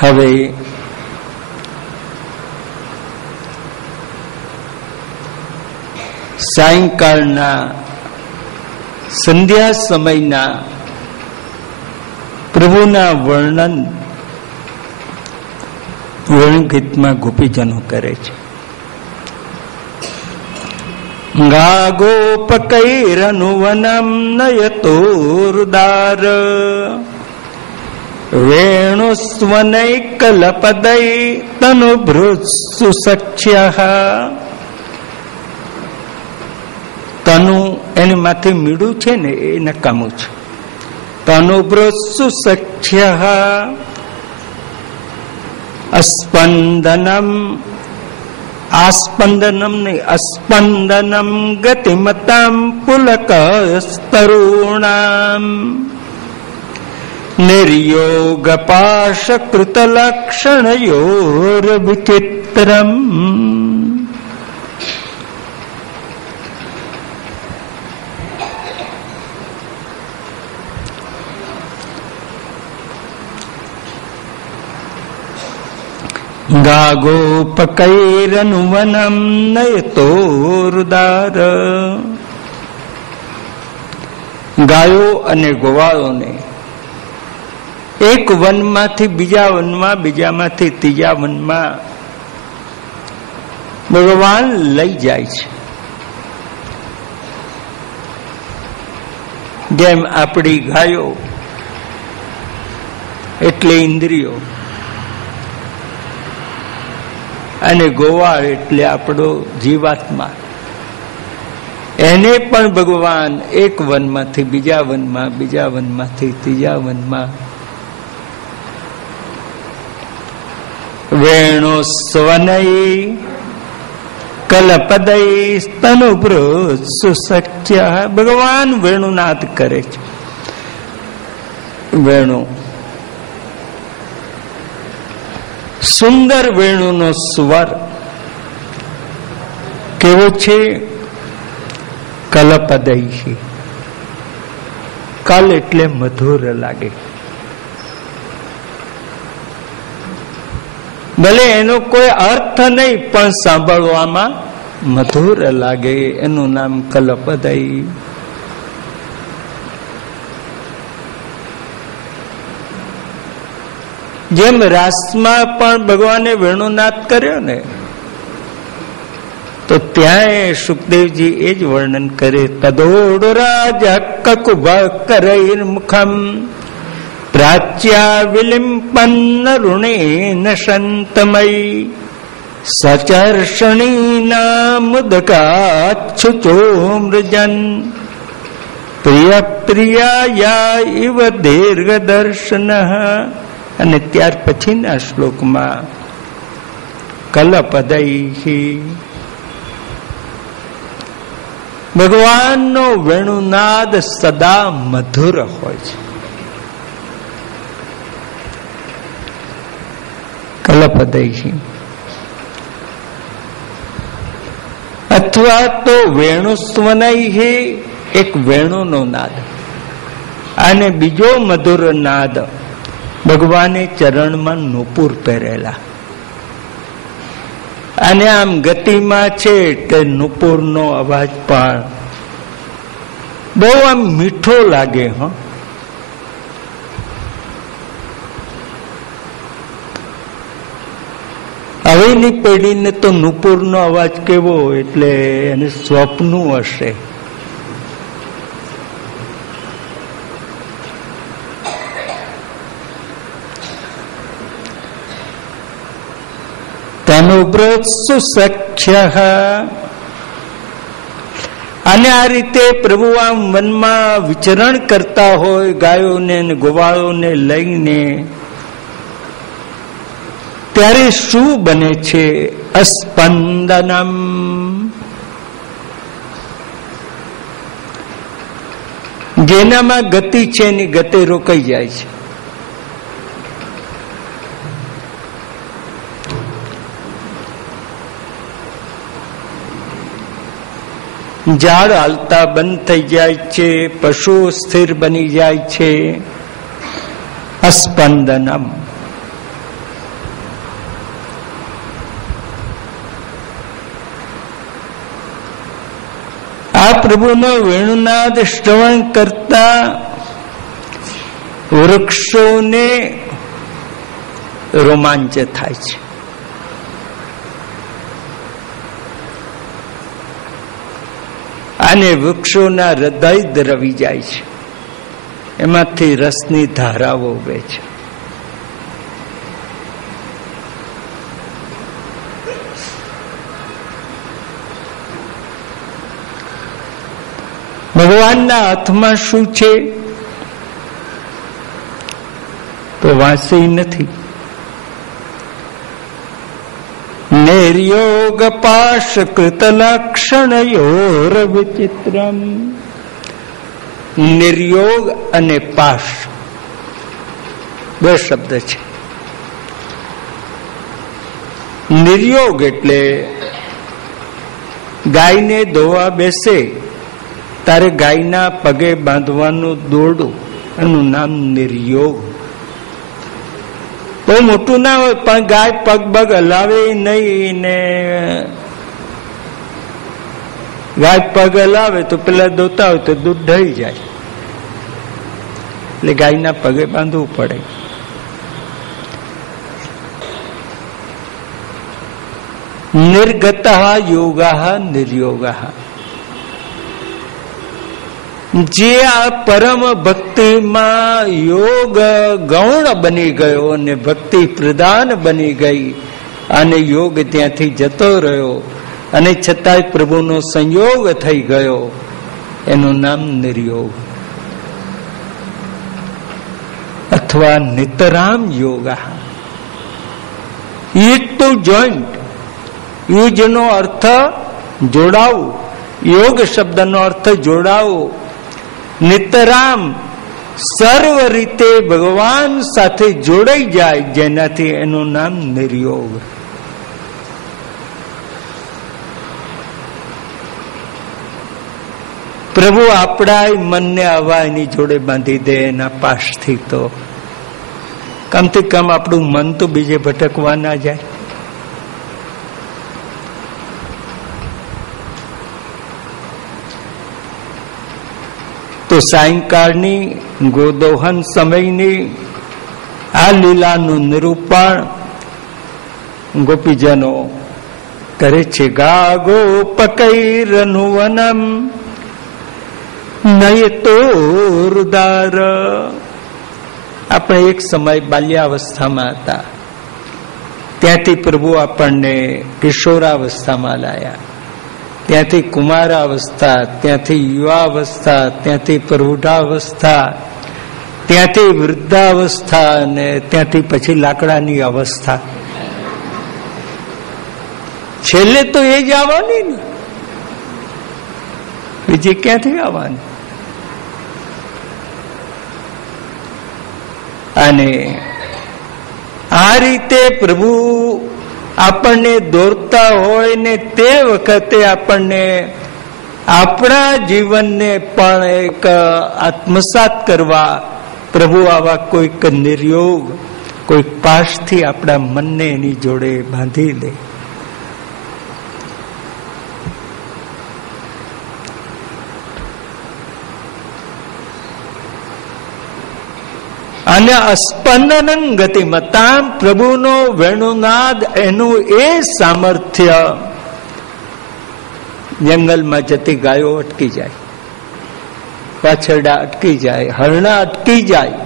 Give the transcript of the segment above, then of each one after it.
હવે સાયંકાળના સંધ્યા સમયના પ્રભુના વર્ણગીતમાં ગોપીજનો કરે છે. ગા ગોપકૈરનુવનમ નયતોરુદાર વેણુસ્વનૈકલપદૈ તનુભૃત્સુ સખ્યઃ. તનુ એની માથે મીડું છે ને એ નકામું છે. તનુભૃત્સુ સખ્યઃ અસ્પંદનમ, આસ્પંદનમ નહીં અસ્પંદનમ ગતિમતામ પુલકસ્તરુણામ નિર્યોગપાશકૃતલક્ષણયોર વિચિત્રમ. ગા ગોપકૈરનુવનમ નયતોરુદાર. ગાયો અને ગોવાળોને એક વનમાંથી બીજા વનમાં, બીજામાંથી ત્રીજા વનમાં ભગવાન લઈ જાય છે. જેમ આપણી ગાયો એટલે ઇન્દ્રિયો અને ગોવાળ એટલે આપણો જીવાત્મા, એને પણ ભગવાન એક વનમાંથી બીજા વનમાં, બીજા વનમાંથી ત્રીજા વનમાં વેણુ સ્વનૈ કલપદૈ સ્તનુભૃત્સુ સખ્ય. ભગવાન વેણુનાદ કરે છે. વેણુ સુંદર વેણુનો સ્વર કેવો છે? કલપદૈ. કલ એટલે મધુર લાગે. ભલે એનો કોઈ અર્થ નહીં પણ સાંભળવામાં મધુર લાગે, એનું નામ કલપદૈ. જેમ રાસમાં પણ ભગવાને વેણુનાદ કર્યો ને, તો ત્યાં સુખદેવજી એ જ વર્ણન કરે. તદોડુ રાજા કકુભ કરૈર્મુખમ પ્રાચ્યા વિલિમ્પન્ન ઋણેન સંતમય સચર્ષણીના મુદકાચ્છુચો મૃજન પ્રિય પ્રિયા ઇવ દીર્ઘદર્શન. અને ત્યાર પછીના શ્લોકમાં કલપદૈ. ભગવાનનો વેણુનાદ સદા મધુર હોય છે. કલપદૈ અથવા તો વેણુસ્વનૈ, એક વેણુનો નાદ, અને બીજો મધુર નાદ ભગવાને ચરણમાં નુપુર પહેરેલા, અને આમ ગતિમાં છે તે નુપુરનો અવાજ પણ બહુ આમ મીઠો લાગે. હવેની પેઢીને તો નુપુરનો અવાજ કેવો, એટલે એને સ્વપ્નું હશે. તનુભૃત્સુ સખ્યઃ. અને આ રીતે પ્રભુ આમ વનમાં વિચરણ કરતા હોય, ગાયોને અને ગોવાળોને લઈને, ત્યારે શું બને છે? અસ્પંદનમ. જેનામાં ગતિ છે એની ગતિ રોકાઈ જાય છે. ઝાડ હાલતા બંધ થઈ જાય છે, પશુ સ્થિર બની જાય છે. અસ્પંદનમ. પ્રભુનો વેણુનાદ શ્રવણ કરતા વૃક્ષોને રોમાંચ થાય છે. અને વૃક્ષોના હૃદય દ્રવી જાય છે, એમાંથી રસની ધારાઓ વહે છે. ભગવાનના હાથમાં શું છે? તો વાંસી નથી. નિર્યોગ પાશ કૃત લક્ષણયોર વિચિત્રમ. નિર્યોગ અને પાશ બે શબ્દ છે. નિર્યોગ એટલે ગાયને ધોવા બેસે તારે ગાયના પગે બાંધવાનું દોરડું, એનું નામ નિર્યોગ. બહુ મોટું ના હોય પણ ગાય પગ પગ હલાવે નહીં, ને ગાય પગ હલાવે તો પેલા દોતા હોય તો દૂધ ઢળી જાય, એટલે ગાયના પગે બાંધવું પડે. નિર્ગત યોગા નિર્યોગા. જે આ પરમ ભક્તિમાં યોગ ગૌણ બની ગયો અને ભક્તિ પ્રધાન બની ગઈ અને યોગ ત્યાંથી જતો રહ્યો અને છતાંય પ્રભુનો સંયોગ થઈ ગયો, એનું નામ નિર્યોગ અથવા નિતરામ યોગા. યુઝ ટુ જોઈન્ટ. યુઝ નો અર્થ જોડાવું, યોગ શબ્દનો અર્થ જોડાવું. નિતરામ સર્વ રીતે ભગવાન સાથે જોડાઈ જાય, જેનાથી એનું નામ નિર્યોગ. પ્રભુ આપણા મનને આવા એની જોડે બાંધી દે એના પાસથી, તો કમથી કમ આપણું મન તો બીજે ભટકવા ના જાય. તો સાયંકાળની ગોદોહન સમયની આ લીલાનું નિરૂપણ ગોપીજનો કરે છે. ગા ગોપકૈરનુવનમ નયતોરુદાર. આપણે એક સમય બાલ્યાવસ્થામાં હતા, ત્યાંથી પ્રભુ આપણને કિશોરાવસ્થામાં લાયા, ત્યાંથી કુમારાવસ્થા, ત્યાંથી યુવાવસ્થા, ત્યાંથી પ્રૌઢાવસ્થા, ત્યાંથી વૃદ્ધાવસ્થા, અને ત્યાંથી પછી લાકડાની અવસ્થા. છેલ્લે તો એ જ આવવાની ને, બીજી ક્યાંથી આવવાની? અને આ રીતે પ્રભુ આપણને દોરતા હોય ને તે વખતે આપણને આપણા જીવનને પણ એક આત્મસાત કરવા પ્રભુ આવા કોઈક નિર્યોગ, કોઈક પાશથી આપણા મનને એની જોડે બાંધી દે. અને અસ્પંદન ગતિમતામ. પ્રભુનો વેણુનાદ એનું એ સામર્થ્ય, જંગલમાં જતી ગાયો અટકી જાય, વાછરડા અટકી જાય, હરણા અટકી જાય,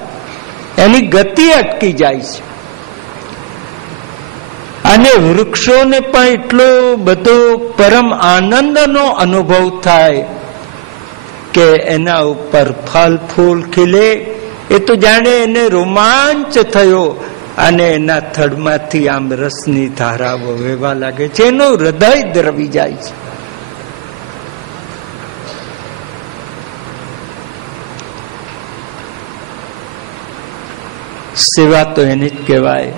એની ગતિ અટકી જાય છે. અને વૃક્ષોને પણ એટલો બધો પરમ આનંદનો અનુભવ થાય કે એના ઉપર ફળ ફૂલ ખીલે, એ તો જાણે એને રોમાંચ થયો અને એના થડમાંથી આમ રસની ધારાઓ વહેવા લાગે છે, એનું હૃદય દ્રવી જાય છે. સેવા તો એને જ કહેવાય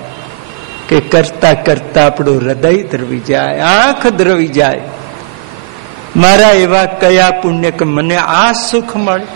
કે કરતા કરતા આપણું હૃદય દ્રવી જાય, આંખ દ્રવી જાય. મારા એવા કયા પુણ્ય કે મને આ સુખ મળે.